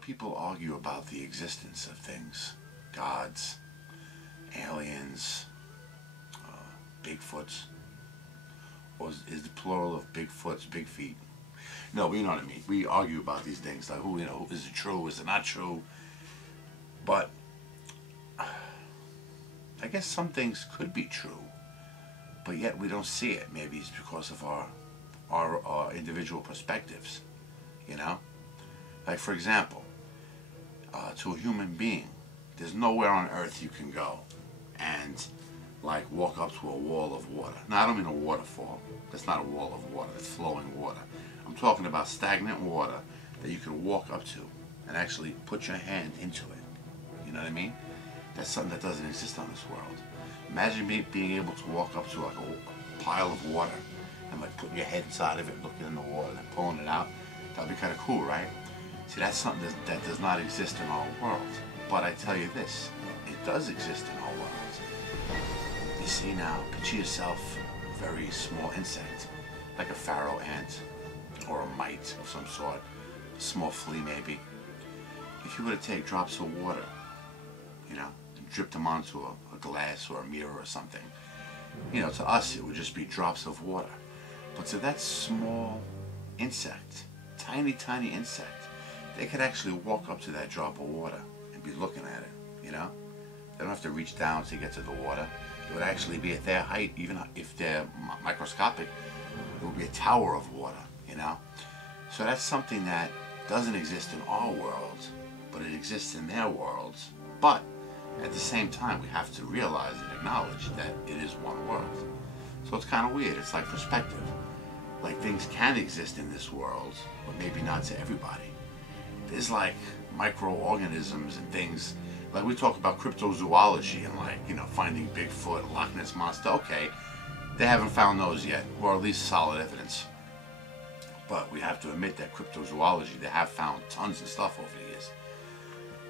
People argue about the existence of things. Gods, aliens, Bigfoots. Or is the plural of Bigfoots, big feet? No, but you know what I mean. We argue about these things, like who, is it true, is it not true? But I guess some things could be true, but yet we don't see it. Maybe it's because of our individual perspectives, Like, for example, to a human being, there's nowhere on earth you can go and, like, walk up to a wall of water. Now, I don't mean a waterfall. That's not a wall of water. That's flowing water. I'm talking about stagnant water that you can walk up to and actually put your hand into it. You know what I mean? That's something that doesn't exist on this world. Imagine being able to walk up to like a pile of water and like putting your head inside of it, looking in the water and pulling it out. That'd be kind of cool, right? See, that's something that does not exist in our world. But I tell you this, it does exist in our world. You see now, picture yourself a very small insect, like a pharaoh ant or a mite of some sort, a small flea maybe. If you were to take drops of water, and drip them onto a glass or a mirror or something, to us it would just be drops of water. But to that small insect, tiny, tiny insect, they could actually walk up to that drop of water and be looking at it, They don't have to reach down to get to the water. It would actually be at their height, even if they're microscopic. It would be a tower of water, So that's something that doesn't exist in our world, but it exists in their worlds. But at the same time, we have to realize and acknowledge that it is one world. So it's kind of weird. It's like perspective. Like, things can exist in this world, but maybe not to everybody. There's like microorganisms and things. Like, we talk about cryptozoology and finding Bigfoot, Loch Ness Monster. Okay, they haven't found those yet, or at least solid evidence. But we have to admit that cryptozoology, they have found tons of stuff over the years.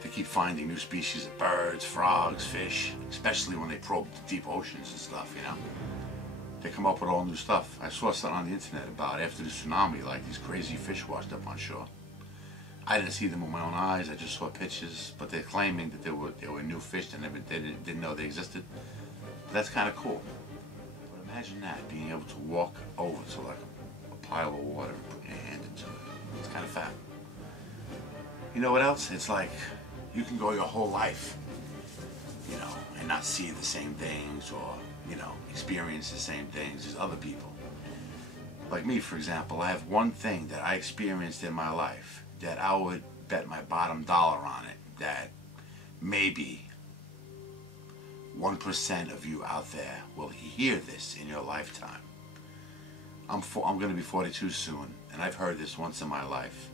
They keep finding new species of birds, frogs, fish, especially when they probe the deep oceans and stuff, They come up with all new stuff. I saw something on the internet about after the tsunami, like these crazy fish washed up on shore. I didn't see them with my own eyes, I just saw pictures, but they're claiming that there were new fish that they didn't know they existed. But that's kind of cool. But imagine that, being able to walk over to like a pile of water and put your hand into it. It's kind of fat. You know what else? It's like you can go your whole life, and not see the same things or, experience the same things as other people. Like me, for example, I have one thing that I experienced in my life that I would bet my bottom dollar on it that maybe 1% of you out there will hear this in your lifetime. I'm going to be 42 soon, and I've heard this once in my life.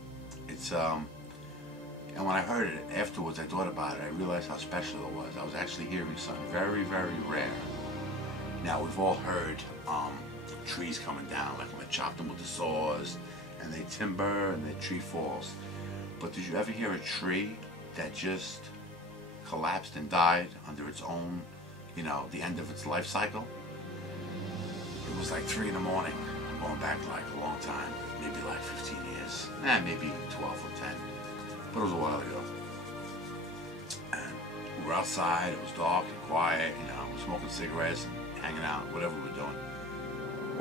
And when I heard it afterwards, I thought about it. I realized how special it was. I was actually hearing something very, very rare. Now, we've all heard trees coming down, like when they chop them with the saws, and they timber, and the tree falls. But did you ever hear a tree that just collapsed and died under its own, the end of its life cycle? It was like 3 in the morning. I'm going back like a long time, maybe like 15 years. Maybe 12 or 10. But it was a while ago. And we were outside, it was dark and quiet, we're smoking cigarettes and hanging out, whatever we were doing.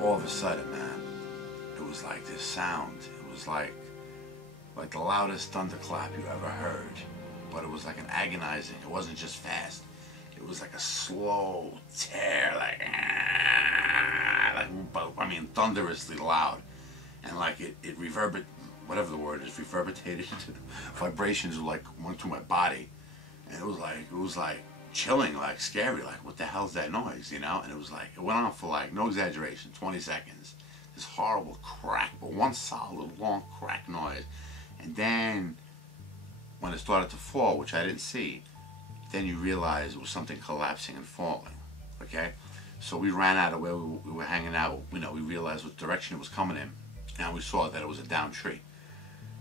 All of a sudden, man, it was like this sound. It was like the loudest thunderclap you ever heard. But it was like an agonizing, it wasn't just fast. It was like a slow tear, thunderously loud. And like it reverberated, whatever the word is, reverberated. Vibrations went through my body, and it was like chilling, like scary, like what the hell's that noise, And it went on for like, no exaggeration, 20 seconds. This horrible crack, but one solid long crack noise, and then when it started to fall, which I didn't see, then you realize it was something collapsing and falling. Okay, so we ran out of where we were hanging out. We realized what direction it was coming in, and we saw that it was a down tree.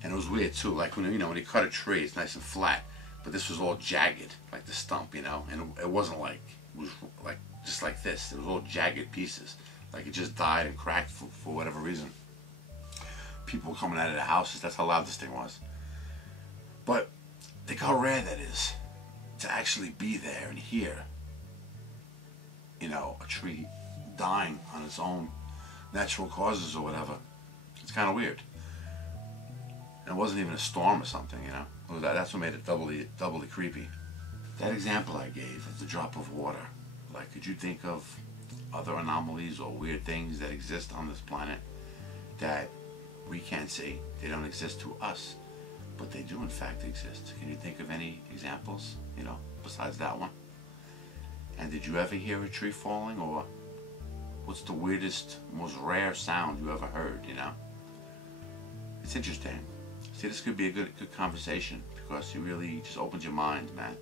And it was weird too, like when you cut a tree, it's nice and flat, but this was all jagged, like the stump, and it wasn't like, it was like just like this. It was all jagged pieces, like it just died and cracked for whatever reason. People were coming out of the houses. That's how loud this thing was. But think how rare that is to actually be there and hear, you know, a tree dying on its own natural causes or whatever. It's kind of weird. And it wasn't even a storm or something, you know. That's what made it doubly creepy. That example I gave of the drop of water, like, could you think of other anomalies or weird things that exist on this planet that we can't see? They don't exist to us, but they do in fact exist. Can you think of any examples, you know, besides that one? And did you ever hear a tree falling, or what's the weirdest, most rare sound you ever heard, you know? It's interesting. See, this could be a good conversation, because it really just opens your mind, man.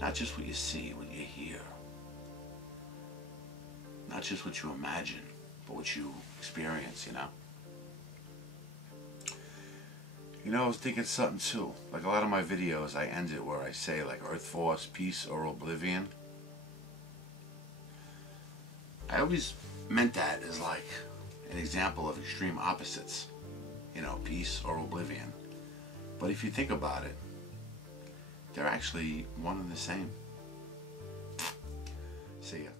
Not just what you see, what you hear. Not just what you imagine, but what you experience, you know? You know, I was thinking something too. Like a lot of my videos, I end it where I say like Earth Force, peace, or oblivion. I always meant that as like an example of extreme opposites. You know, peace or oblivion. But if you think about it, they're actually one and the same. See ya.